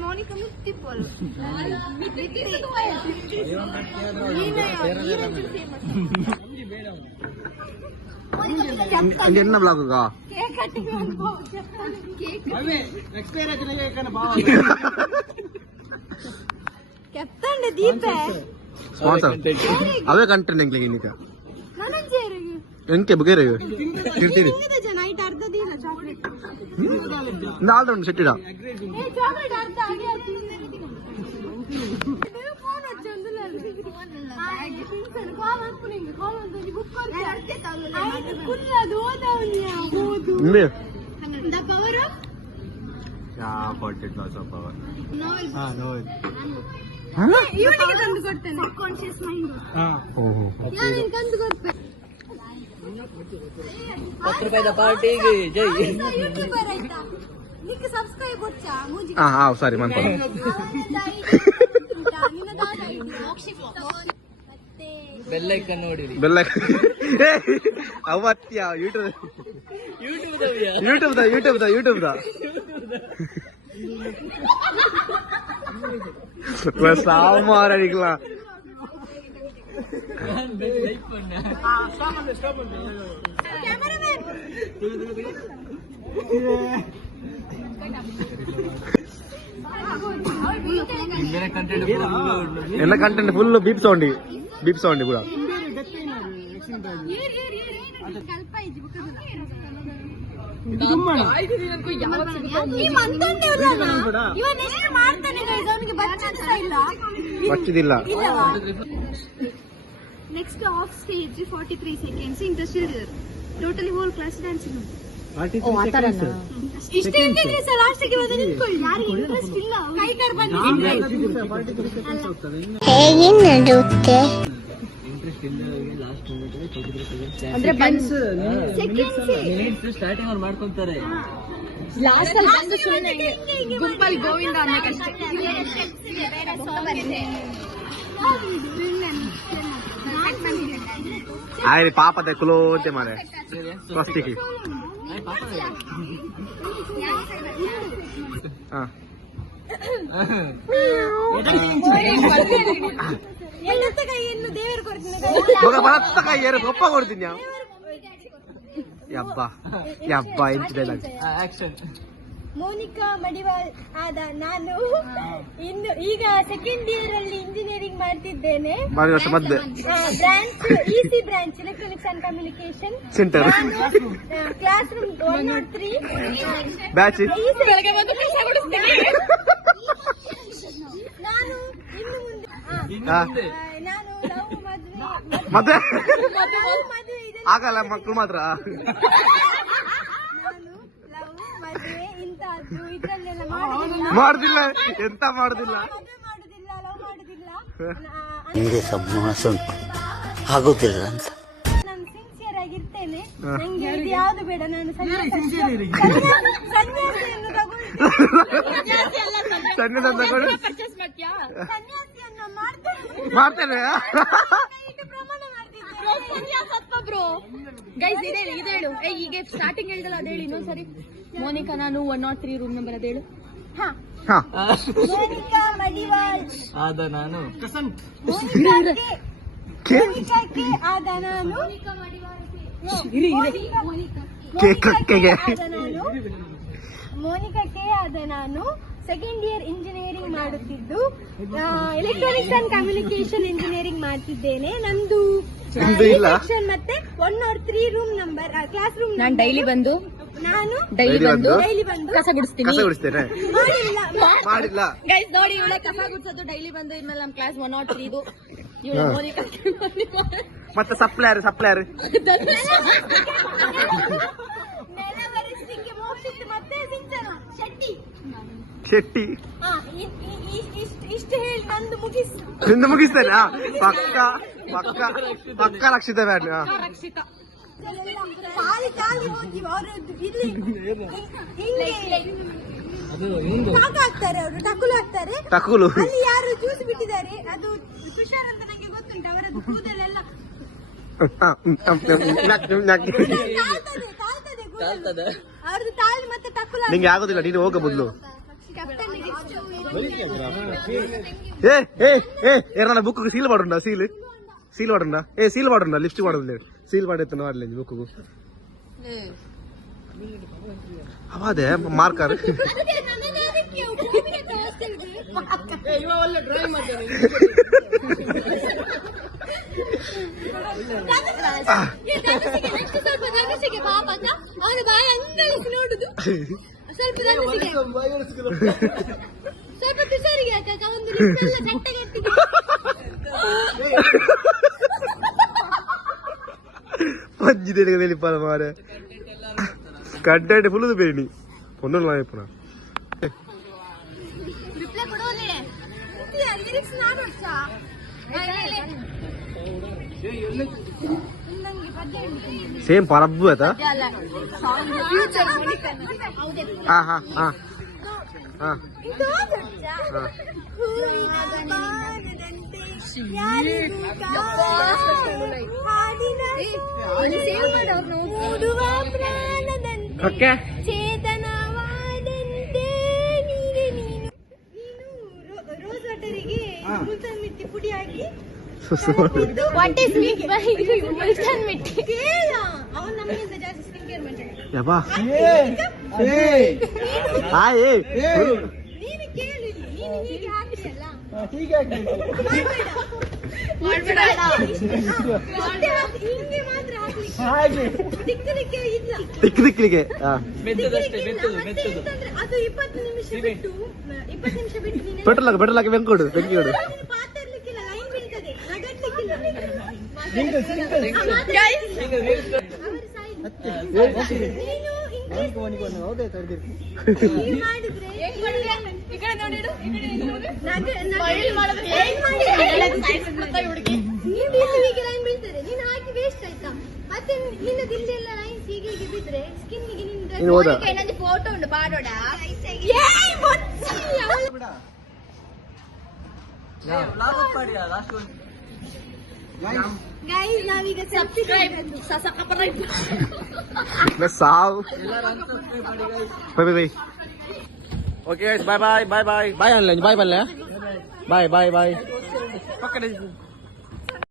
Monica മുത്തിപ്പോളൂ என்ன பிளாக்குக்கா ಕೆತ್ತಂಡೆ ದೀಪ sponsor ಅವೇ content ಎಂಕ್ಲಿಗೆ ಇನ್ನಿಕ MK ಬುಗೇರೆ ತಿರ್ತೀರಿ night ಅರ್ಧ ದಿನ ಚಾಕ್ಲೇಟ್ ನಾಲ್ಕು ಒಂದು ಸೆಟ್ಟಿಡ ಚಾಕ್ಲೇಟ್ ಅರ್ಧ ಪತ್ರಿಕಾದ ಪಾರ್ಟಿಗೆ ಜೈ ಸಬ್ಸ್ಕ್ರೈಬ್ ಸಾರಿ ಮನ್ಪ ಬೆಲ್ಲೈಕನ್ ನೋಡಿರಿ ಅವತ್ಯ ಯೂಟ್ಯೂಬ್ சாமார் அடிக்கலாம் என்ன கண்டென்ட் ஃபுல் பீப் சவுண்ட் கூட వచ్చిదిಲ್ಲ next of stage 43 seconds interested totally whole class dancing ಇಷ್ಟೇ ಸರ್ ಲಾಸ್ಟ್ಗೆ ಬಂದು ನಿಂತ್ಕೊಳ್ಳಿ ಯಾರಿಗೆ ಇಂಟ್ರೆಸ್ಟ್ ಇಲ್ಲ ಕೈ ಕರ್ ಬನ್ನಿ ಹೇಗೆ ನಡುತ್ತೆ ಇಂಟ್ರೆಸ್ಟ್ ಇಲ್ಲ ಲಾಸ್ಟ್ ಅಂದ್ರೆ ಸೆಕೆಂಡ್ಸ್ ಸ್ಟಾರ್ಟಿಂಗ್ ಅವ್ರು ಮಾಡ್ಕೊಂತಾರೆ ಲಾಸ್ಟ್ ಅಲ್ಲಿ ಬಂದು ಸುಮ್ಮನೆ ಗುಂಪಲ್ ಗೋವಿಂದ ಅನ್ನಕಷ್ಟೇ ಆಯ್ರಿ ಪಾಪದ ಕುಲೋತೆ ಮಾರೆ ಫಸ್ಟಿಗೆ ಬರತ್ತ ಕೈ ಏರು ಒಪ್ಪ ಕೊಡ್ತೀನಿ ಯಬ್ಬ ಎಂತ ಡೈಲಾಗ್ ಮೋನಿಕಾ ಮಡಿವಾಳ್ ಆದ ನಾನು ಇನ್ನು ಈಗ ಸೆಕೆಂಡ್ ಇಯರ್ ಅಲ್ಲಿ ಇಂಜಿನಿಯರಿಂಗ್ ಮಾಡ್ತಿದ್ದೇನೆ branch EC branch electronics and communication centre class room 103 batch ನಾನು ಇನ್ನು ಮುಂದೆ ನಾನು ಲವ್ ಮದುವೆ ಆಗಲ್ಲ ಮಕ್ಕಳು ಮಾತ್ರ ಮಾಡುದಿಲ್ಲ ಎಂತ ಮಾಡುದಿಲ್ಲ ನಿಮಗೆ ಸಬ್ಮಾಸ ಆಗೋದಿಲ್ಲ ಅಂತ ನಾನು ಸಿನ್ಸಿಯರ್ ಆಗಿರ್ತೇನೆ ನಂಗೆ ಇದು ಯಾವ್ದು ಬೇಡ ನಾನು ಸನ್ಯಾಸಿಯನ್ನು ಮಾಡ್ತೇನೆ ಗೈಸ್ ಇದೆ ಹೇಳು ಈಗ ಸ್ಟಾರ್ಟಿಂಗ್ ಹೇಳಿದಲ್ಲ ಅದೇ ಹೇಳಿ ಇನ್ನೊಂದ್ಸರಿ ಮೋನಿಕಾ ನಾನು 103 ರೂಮ್ ನಂಬರ್ ಅದೇ ಹೇಳು ಮೋನಿಕಾ ಮಡಿವಾಳ್ ಆದ ನಾನು ಮೋನಿಕಾಕ್ಕೆ ಆದ ನಾನು ಮೋನಿಕಾಕ್ಕೆ ಆದ ನಾನು ಸೆಕೆಂಡ್ ಇಯರ್ ಇಂಜಿನಿಯರಿಂಗ್ ಮಾಡುತ್ತಿದ್ದು ಎಲೆಕ್ಟ್ರಾನಿಕ್ಸ್ ಅಂಡ್ ಕಮ್ಯುನಿಕೇಶನ್ ಇಂಜಿನಿಯರಿಂಗ್ ಮಾಡ್ತಿದ್ದೇನೆ ನಂದು ಮತ್ತೆ 103 ರೂಮ್ ನಂಬರ್ ಕ್ಲಾಸ್ ರೂಮ್ ನಾನು ಡೈಲಿ ಬಂದು ಕಸ ಗುಡಿಸ್ತೇನೆ ಮಾಡಿಲ್ಲ ಗೈಸ್ ನೋಡಿ ಇವಳೆ ಕಸ ಗುಡಿಸೋದು ಡೈಲಿ ಬಂದು ಇನ್ಮೇಲೆ ನಮ್ಮ ಕ್ಲಾಸ್ 103 ಇದು ಮತ್ತೆ ಸಪ್ಲೈಯರ್ ಮತ್ತೆ ಸಿಂಚನ ಶೆಟ್ಟಿ ಇಷ್ಟು ಹೇಳಿ ನಂದು ಮುಗಿಸ್ತೇನೆ ಪಕ್ಕ ರಕ್ಷಿತ ಬ್ಯಾಡ್ ರಕ್ಷಿತ ಹಾಕ್ತಾರೆ ಅವರು ಟಕುಲು ಅಲ್ಲಿ ಯಾರು ಜ್ಯೂಸ್ ಬಿಟ್ಟಿದ್ದಾರೆ ಅದು ತುಷಾರ್ ಅಂತ ನಂಗೆ ಗೊತ್ತುಂಟು ಅವರದ್ದು ಕೂದಲೆಲ್ಲ ತಾಳ್ತದ ಅವ್ರದ್ದು ತಾಳಿ ಮತ್ತೆ ಟಕ್ಕುಲ ನಿಂಗೆ ಆಗೋದಿಲ್ಲ, ನೀನು ಹೋಗ ಮೊದ್ಲು. ಕ್ಯಾಪ್ಟನ್ನಿಗೆ ಏ ಏ ಏ ನನ್ನ ಬುಕ್ ಸೀಲ್ ಮಾಡೋಣ, ಸೀಲ್ ಮಾಡೋಣ, ಸೀಲ್ ಮಾಡೋಣ, ಲಿಫ್ಟ್ ಮಾಡೋದಿಲ್ಲ, ಸೀಲ್ ಮಾಡಿ ಮಾಡ್ಲಿ ಬುಕ್ ಅವಾದೆ ಮಾರ್ಕರ್. ಅವನ ಬಾಯಿ ಅಂಗಳಿಸಿ ನೋಡುದು. ಸ್ವಲ್ಪ ಸ್ವಲ್ಪ ತುಷಾರಿಗೆ ಹಾಕಕ್ಕ ಒಂದು ಚಟ್ಟಗಟ್ಟಿಗೆ പഞ്ചിതേക്ക് വലിപ്പമാരെ കണ്ടായിട്ട് ഫുള്ള് പേടി ഒന്നും ഇപ്പണ సేమ్ పరబ్బు అదా ಓಕೆ ಚೇತನವಾದಂತೆ ನೀನೆ ನೀನು ರೋಸ್ ವಾಟರಿಗೆ ಮುಲ್ತಾನ್ ಮಿಟ್ಟಿ ಪುಡಿ ಹಾಕಿ ವಾಟ್ ಇಸ್ ಮಿಟ್ ಬೈ ಮುಲ್ತಾನ್ ಮಿಟ್ಟಿ ಕೇಳ ಅವನು ನಮ್ಮಿಂದ ಜಾಸ್ತಿ ಸ್ಕಿನ್ ಕೇರ್ ಮಾಡ್ತಾನೆ ಯಬ್ಬಾ ನೀನು ಕೇಳಿ ನೀನು ಹೀಗೆ ಹಾಕ್ತಿಯಲ್ಲ ಹಿಂಗೆ ಮಾತ್ರ ತಿಕ್ಕಲಿಕ್ಕೆ ಇಲ್ಲ ತಿಕ್ಕಲಿಕ್ಕೆ ಮೆತ್ತದಷ್ಟೇ ಮೆತ್ತದು ಅದು 20 ನಿಮಿಷ ಬಿಟ್ಟು ನೀನು ಪೆಟ್ರೋಲ್ ಹಾಕಿ ಬೆಂಕೋಡು ಬೆಂಕಿಯೋಡು ಪಾತರ್ಲಿಕ್ಕಿಲ್ಲ ಲೈನ್ ಬೀಳ್ತದೆ ನಗಡ್ಲಿಕ್ಕಿಲ್ಲ ಲೈನ್ ಬೀಳ್ತದೆ ನೀನು ಹಾಕಿ ವೇಸ್ಟ್ ಆಯ್ತಾ ಮತ್ತೆ ನಿನ್ನ ದಿಲ್ಲೆಲ್ಲ ಲೈನ್ಸ್ ಹೀಗೆ ಬಿದ್ರೆ ಸ್ಕಿನ್ನಿಗೆ ನಿನ್ನ ಫೋಟೋ ಉಂಟು ಪಾಡೋಡ ಗೈಸ್ ನಾವೀಗ ಸಬ್ಸ್ಕ್ರೈಬ್ ಸಾವು ಓಕೆ ಬಾಯ್ ಬಾಯ್ ಬಾಯ್ ಬಾಯ್ ಬಾಯ್ ಅನ್ಲ ಬಾಯ್ ಬನ್ಲ ಬಾಯ್ ಬಾಯ್ ಬಾಯ್